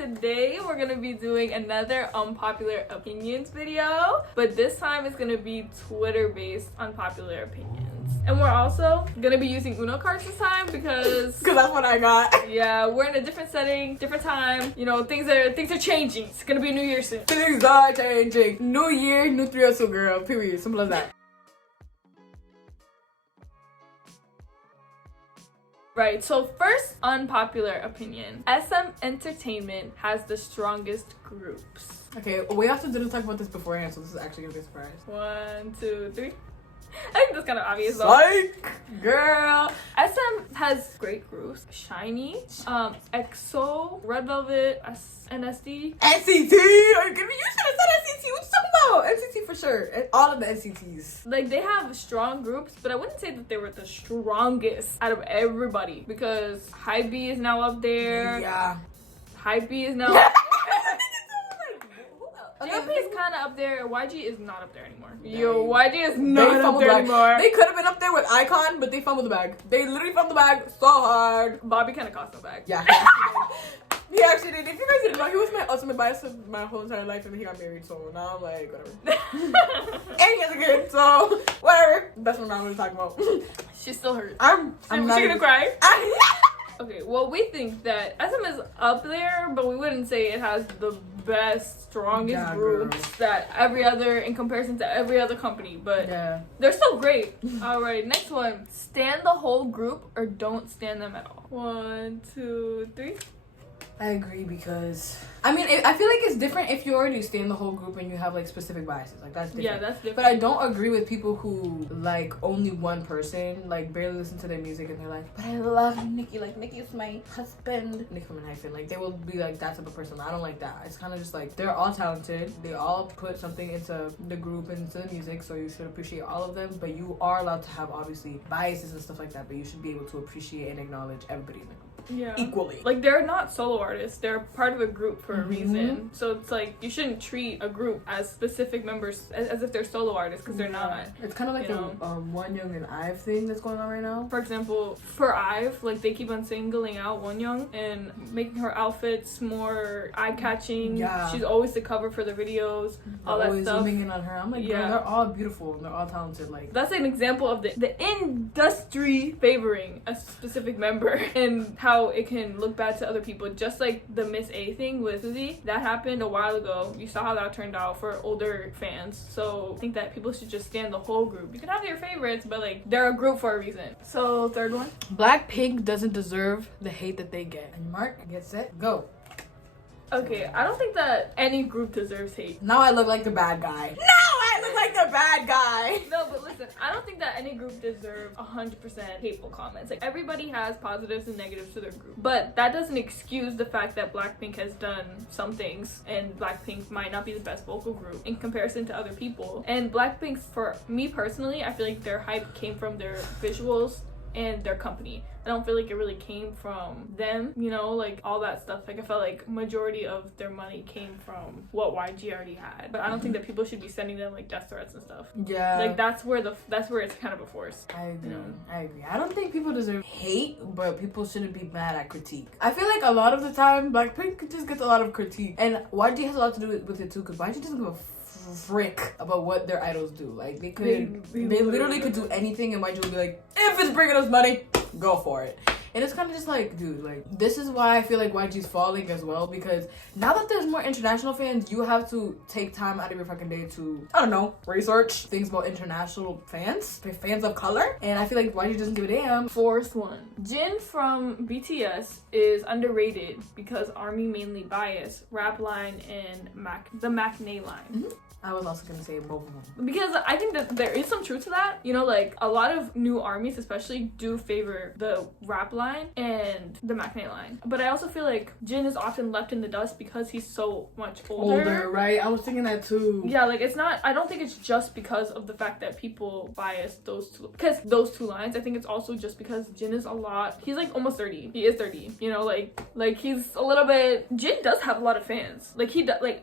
today we're gonna be doing another unpopular opinions video, but this time it's gonna be Twitter-based unpopular opinions. And we're also gonna be using Uno cards this time because that's what I got. Yeah, we're in a different setting, different time. You know, things are changing. It's gonna be New Year soon. Things are changing. New year, new 302 girl. Period. Simple as that. Right, so first unpopular opinion. SM Entertainment has the strongest groups. Okay, we also didn't talk about this beforehand, so this is actually gonna be a surprise. 1, 2, 3. I think that's kind of obvious though. Psych! Girl! SM has great groups. Shiny, EXO, Red Velvet, NSD. NCT! Are you kidding me? You should have said NCT. What you talking about? NCT for sure. And all of the NCTs. Like, they have strong groups, but I wouldn't say that they were the strongest out of everybody because Hype is now up there. Yeah. Hype is now JYP is kind of up there. YG is not up there anymore. Yo, YG is not up there anymore. They could have been up there with Icon, but they fumbled the bag. They literally fumbled the bag so hard. Bobby kind of cost no bag. Yeah, he actually did. If you guys didn't know, he was my ultimate bias of my whole entire life, and he got married, so now I'm like, whatever. And he has a kid, so whatever. That's what I'm really talking about. She still hurt. I'm not gonna cry. Okay, well, we think that SM is up there, but we wouldn't say it has the best, strongest groups that in comparison to every other company, but they're still great. All right, next one. Stand the whole group or don't stand them at all. 1, 2, 3. I agree because I mean I feel like it's different if you already stay in the whole group and you have like specific biases, like that's different. Yeah, that's different. But I don't agree with people who like only one person, like barely listen to their music and they're like, but I love Nicki, like Nicki is my husband. Nicki from Enhypen, like they will be like that type of person. I don't like that. It's kind of just like they're all talented, they all put something into the group and into the music, so you should appreciate all of them, but you are allowed to have obviously biases and stuff like that, but you should be able to appreciate and acknowledge everybody in the group. Yeah. Equally. Like, they're not solo artists. They're part of a group for a reason. So it's like, you shouldn't treat a group as specific members as if they're solo artists, because they're not. It's kind of like the Wonyoung and IVE thing that's going on right now. For example, for IVE, like, they keep on singling out Wonyoung and making her outfits more eye-catching. Yeah. She's always the cover for the videos, all that stuff. Always zooming in on her. I'm like, girl, they're all beautiful and they're all talented. Like, that's an example of the industry favoring a specific member and how it can look bad to other people. Just like the Miss A thing with Suzy, that happened a while ago. You saw how that turned out for older fans. So I think that people should just stand the whole group. You can have your favorites, but like, they're a group for a reason. So third one, Blackpink doesn't deserve the hate that they get. And Mark, get set, go. Okay, I don't think that any group deserves hate. Now I look like the bad guy. No, I look like the bad guy. No, but listen, I don't think that any group deserves 100% hateful comments. Like, everybody has positives and negatives to their group. But that doesn't excuse the fact that Blackpink has done some things, and Blackpink might not be the best vocal group in comparison to other people. And Blackpink, for me personally, I feel like their hype came from their visuals and their company. I don't feel like it really came from them, you know, like all that stuff. Like, I felt like majority of their money came from what YG already had. But I don't think that people should be sending them like death threats and stuff. Yeah. Like, that's where it's kind of a force. I agree. You know? I agree. I don't think people deserve hate, but people shouldn't be mad at critique. I feel like a lot of the time Blackpink just gets a lot of critique, and YG has a lot to do with it too, because YG doesn't give a frick about what their idols do. Like, they literally could do anything and YG would be like, if it's bringing us money, go for it. And it's kind of just like, dude, like, this is why I feel like YG's falling as well, because now that there's more international fans, you have to take time out of your fucking day to, I don't know, research things about international fans of color, and I feel like YG doesn't give a damn. Fourth one, Jin from BTS is underrated because ARMY mainly bias, rap line, and the maknaes line. I was also gonna say both of them. Because I think that there is some truth to that. You know, like, a lot of new armies especially do favor the rap line and the maknaes line. But I also feel like Jin is often left in the dust because he's so much older. Right? I was thinking that too. Yeah, like, it's not, I don't think it's just because of the fact that people bias those two lines. I think it's also just because Jin is he's like almost 30. He is 30, you know, like he's a little bit, Jin does have a lot of fans. Like,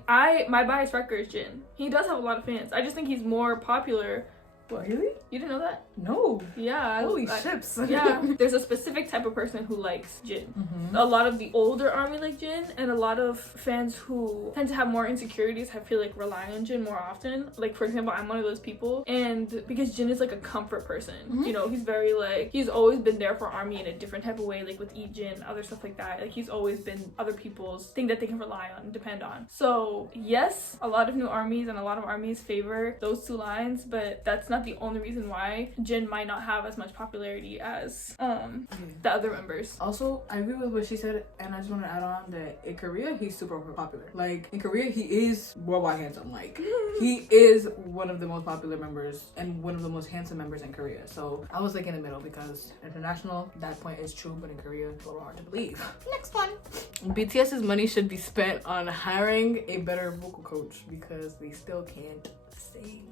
my bias wrecker is Jin. He does have a lot of fans. I just think he's more popular What? Really? You didn't know that? No. Yeah. Holy ships. Yeah. There's a specific type of person who likes Jin. Mm-hmm. A lot of the older army like Jin, and a lot of fans who tend to have more insecurities, I feel like, rely on Jin more often. Like, for example, I'm one of those people, and because Jin is like a comfort person, you know, he's very like, he's always been there for army in a different type of way, like with Jin, other stuff like that. Like, he's always been other people's thing that they can rely on and depend on. So yes, a lot of new armies and a lot of armies favor those two lines, but that's not the only reason why Jin might not have as much popularity as the other members. Also, I agree with what she said, and I just want to add on that in Korea, he's super popular. Like, in Korea, he is worldwide handsome. Like, he is one of the most popular members and one of the most handsome members in Korea. So I was like in the middle, because international, that point is true, but in Korea, it's a little hard to believe. Next one. BTS's money should be spent on hiring a better vocal coach, because they still can't sing.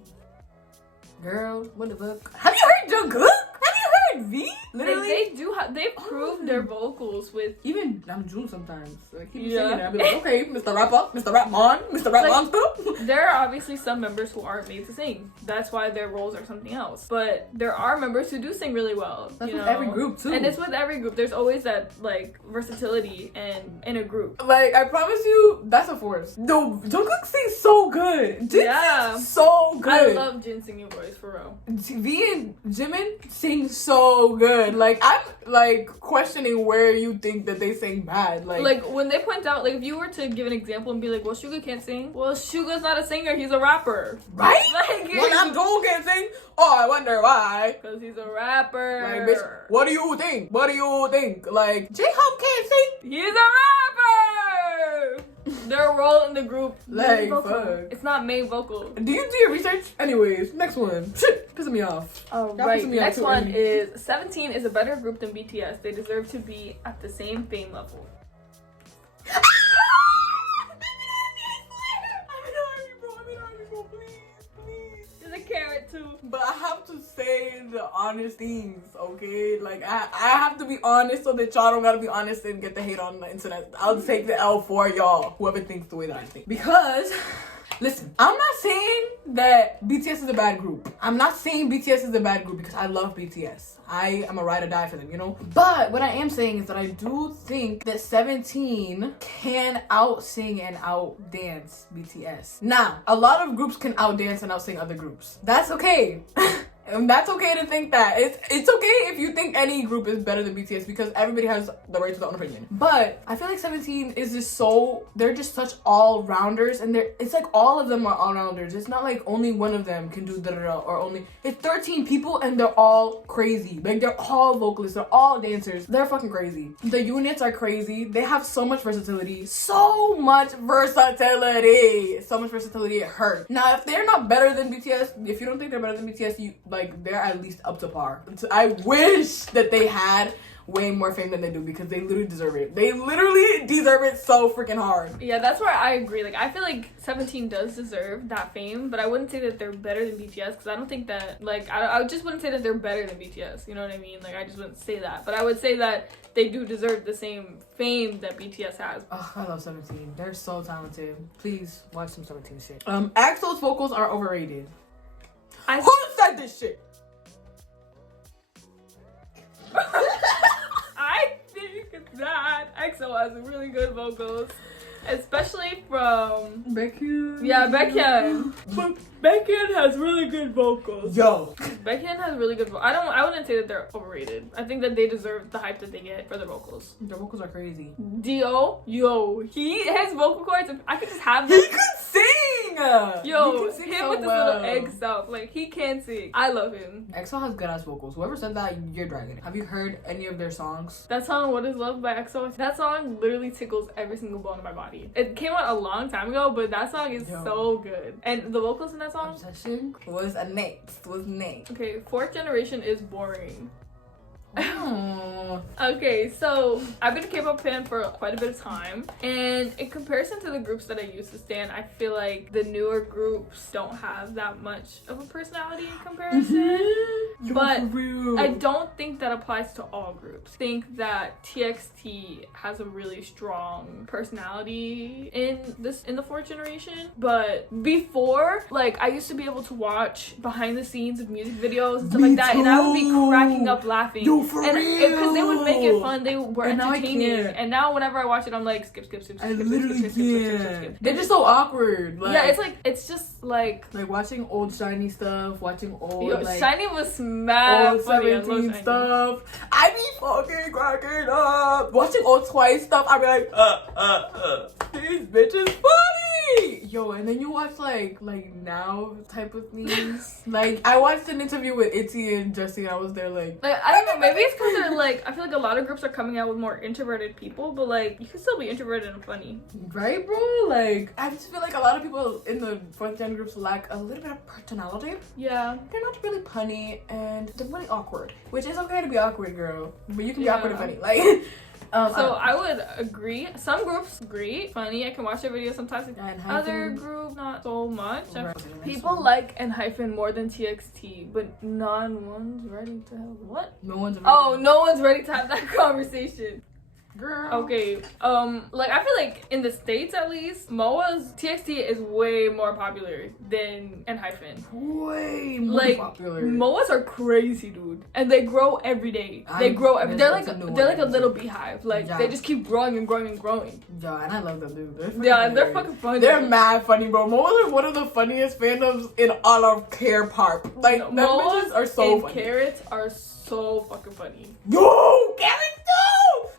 Girl, what the fuck? Have you heard Jungkook? Have you heard V? Literally, They've proved their vocals with even Namjoon sometimes. Like, he be Yeah. singing it. I'd be like, okay, Mr. Rapper, Mr. Rapmon, Mr. Rap Like, Monster. there are obviously some members who aren't made to sing. That's why their roles are something else. But there are members who do sing really well. That's you with know? every group too. And it's with every group. There's always that like versatility and in a group. Like, I promise you, that's a force. No, Jungkook sings so good. Jin sings so good. I love Jin singing voice for real. V and Jimin sing so good. Like, I'm like questioning where you think that they sing bad. Like when they point out, like, if you were to give an example and be like, well, Suga can't sing. Well, Suga's not a singer, he's a rapper. right? Like, When Namjoon can't sing, oh, I wonder why. because he's a rapper. Like, bitch, what do you think? What do you think? Like, J-Hope can't sing. He's a rapper! Their role in the group, Like, vocal. fuck. It's not main vocal. Do you do your research? Anyways, next one. Shit, pissing me off. Y'all Alright, pissing me off next too one early. is 17 is a better group than BTS. They deserve to be at the same fame level. There's a carrot too. But I have to say the honest things, okay? Like, I have to be honest so that y'all don't gotta be honest and get the hate on the internet. I'll take the L for y'all, whoever thinks the way that I think. Because, listen, I'm not saying that BTS is a bad group. I'm not saying BTS is a bad group, because I love BTS. I am a ride or die for them, you know? But what I am saying is that I do think that 17 can out-sing and out-dance BTS. Now, a lot of groups can out-dance and out-sing other groups. That's okay. And that's okay to think that. It's okay if you think any group is better than BTS, because everybody has the right to their own opinion. But I feel like 17 is just so, they're just such all-rounders, and it's like all of them are all-rounders. It's not like only one of them can do da-da-da, or only, it's 13 people and they're all crazy. Like, they're all vocalists, they're all dancers. They're fucking crazy. The units are crazy. They have so much versatility. So much versatility. So much versatility, it hurts. Now, if they're not better than BTS, if you don't think they're better than BTS, you, like, they're at least up to par. I wish that they had way more fame than they do, because they literally deserve it. They literally deserve it so freaking hard. Yeah, that's where I agree. Like, I feel like 17 does deserve that fame, but I wouldn't say that they're better than BTS, because I don't think that, like, I just wouldn't say that they're better than BTS. You know what I mean? Like, I just wouldn't say that. But I would say that they do deserve the same fame that BTS has. Oh, I love 17. They're so talented. Please watch some 17 shit. EXO's vocals are overrated. Who said this shit? I think that EXO has really good vocals, especially from Baekhyun. yeah, Baekhyun. But Baekhyun has really good vocals. Yo. Baekhyun has really good I wouldn't say that they're overrated. I think that they deserve the hype that they get for their vocals. Their vocals are crazy. Dio, yo, his vocal cords, I could just have them. He could sing! Yo, he can sing him so with this well. little egg stuff, like, he can sing. I love him. EXO has good ass vocals. Whoever said that, you're dragging it. Have you heard any of their songs? That song, What Is Love by EXO, that song literally tickles every single bone in my body. It came out a long time ago, but that song is so good. And the vocals in that song? Obsession was next. Okay, Fourth Generation is boring. Oh. Okay, so I've been a K-pop fan for quite a bit of time, and in comparison to the groups that I used to stan, I feel like the newer groups don't have that much of a personality in comparison. But too. I don't think that applies to all groups. I think that TXT has a really strong personality in the fourth generation. But before, like, I used to be able to watch behind the scenes of music videos and stuff like that, and I would be cracking up laughing. Yo, for real. Because they would make it fun. They were And now I entertaining. can't. And now whenever I watch it, I'm like, skip. I literally can't. They're just so awkward. Like, yeah, it's just like watching old Shiny stuff, watching old like Shiny was mad old funny. I love 17 Shiny. stuff. I be fucking cracking up. Watching old Twice stuff, I be like, these bitches funny. Yo, and then you watch like now type of things. Like I watched an interview with Itzy and Jesse. I was there like I don't know. Maybe it's because they're like, I feel like a lot of groups are coming out with more introverted people, but like you can still be introverted and funny, right, bro? Like I just feel like a lot of people in the fourth gen groups lack a little bit of personality. Yeah, they're not really punny and they're really awkward, which is okay to be awkward, girl. But you can be awkward and funny, like. So I would agree. Some groups great, funny. I can watch their videos sometimes. Other group not so much. Right. People like Enhypen more than TXT, but no one's ready to have what? No one's ready. Oh, no one's ready to have that conversation. Girl. Okay, like I feel like in the States at least, MOA's TXT is way more popular than Enhypen. Way more like, popular. MOA's are crazy, dude, and they grow every day. They're like a little beehive. Like they just keep growing and growing and growing. Yeah, and I love them, dude. They're fucking funny. They're mad funny, bro. MOA's are one of the funniest fandoms in all of K-pop. Like them bitches are so funny. Carrots are so fucking funny. Yo, carrots too.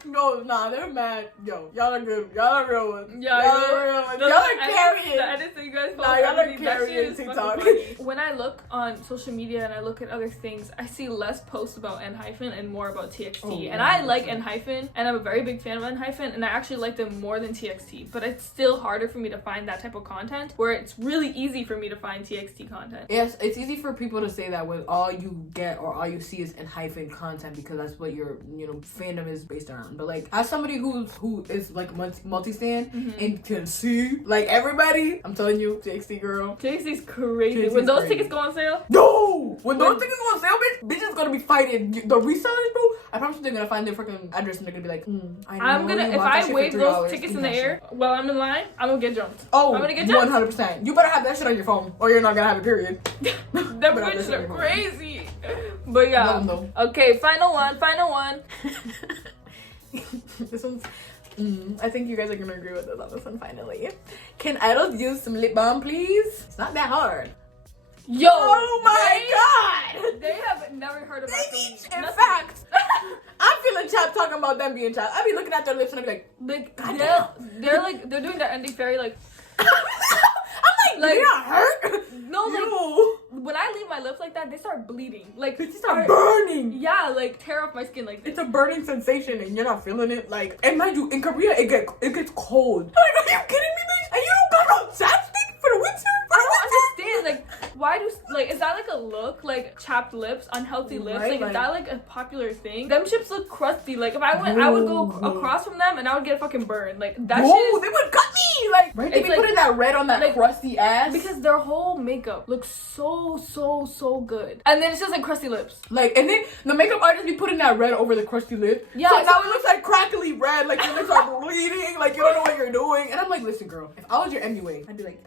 No, nah, they're mad. Yo, y'all are good. Y'all are real ones. Yeah, y'all are real ones. Y'all are carrying. I didn't see you guys. Nah, y'all are carrying TikTok. When I look on social media and I look at other things, I see less posts about Enhypen and more about TXT. Oh, and I like Enhypen, and I'm a very big fan of Enhypen, and I actually like them more than TXT. But it's still harder for me to find that type of content, where it's really easy for me to find TXT content. Yes, it's easy for people to say that when all you get or all you see is Enhypen content, because that's what your fandom is based on. But like as somebody who is like multi-stan and can see like everybody, I'm telling you, TXT girl. TXT's crazy. When those tickets go on sale? No! When those tickets go on sale, bitch is gonna be fighting. The resellers, bro, I promise you they're gonna find their freaking address and they're gonna be like, I'm gonna, if I wave those tickets in the air while I'm in line, I'm gonna get jumped. Oh, I'm gonna get jumped. 100%. You better have that shit on your phone or you're not gonna have a period. That bitch are crazy. But yeah. Okay, final one. This one's I think you guys are gonna agree with us on this one finally. Can idols use some lip balm, please? It's not that hard. Yo! Oh my god! They have never heard of that. In fact, I'm feeling chapped talking about them being chapped. I be looking at their lips and I be like, they're doing that ending fairy like. I'm like, you're not hurt? No, like, when I leave my lips like that, they start bleeding. Like, they start burning. Yeah, like, tear off my skin like this. It's a burning sensation and you're not feeling it. Like, and mind you, in Korea, it gets cold. Like, are you kidding me, bitch? And you don't got no chapstick for the winter? I don't understand. Like, why is that like a look? Like, chapped lips, unhealthy lips? Right, like, is that like a popular thing? Them chips look crusty. Like, if I would go across from them and I would get fucking burned. Like, that shit. They would cut me. Like, right? They be putting that red on that like, crusty ass. Because their whole makeup looks so good. And then it's just like crusty lips. Like, and then the makeup artist be putting that red over the crusty lip. Yeah. So now it looks like crackly red. Like, your lips are bleeding. Like, you don't know what you're doing. And I'm like, listen, girl, if I was your MUA, I'd be like,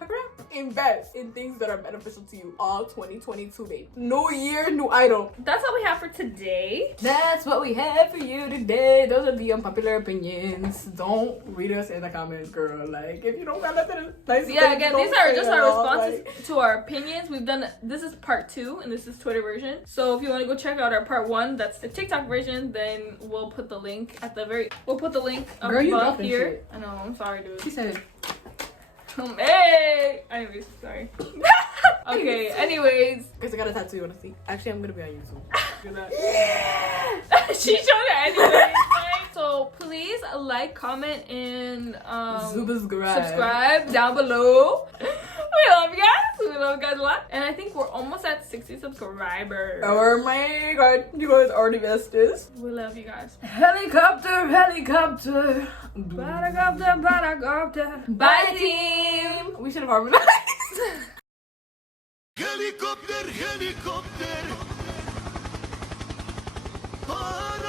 invest in things that are beneficial to you all 2022, babe. New year, new idol. That's all we have for today. That's what we have for you today. Those are the unpopular opinions. Don't read us in the comments, girl. Like, if you don't got nothing nice. Yeah, again, these are just our responses to our opinions. We've done, this is part 2 and this is Twitter version. So if you want to go check out our part 1, that's the TikTok version, then we'll put the link at the above here. Shit. I know, I'm sorry, dude. She said, hey! Anyways, sorry. Okay, anyways. Guys, I got a tattoo you want to see. Actually, I'm gonna be on YouTube. Yeah! She showed it anyways. So please like, comment, and subscribe down below. We love you guys. We love you guys a lot. And I think we're almost at 60 subscribers. Oh my god. You guys already missed this. We love you guys. Helicopter. Bye, team. We should have harmonized. Helicopter. What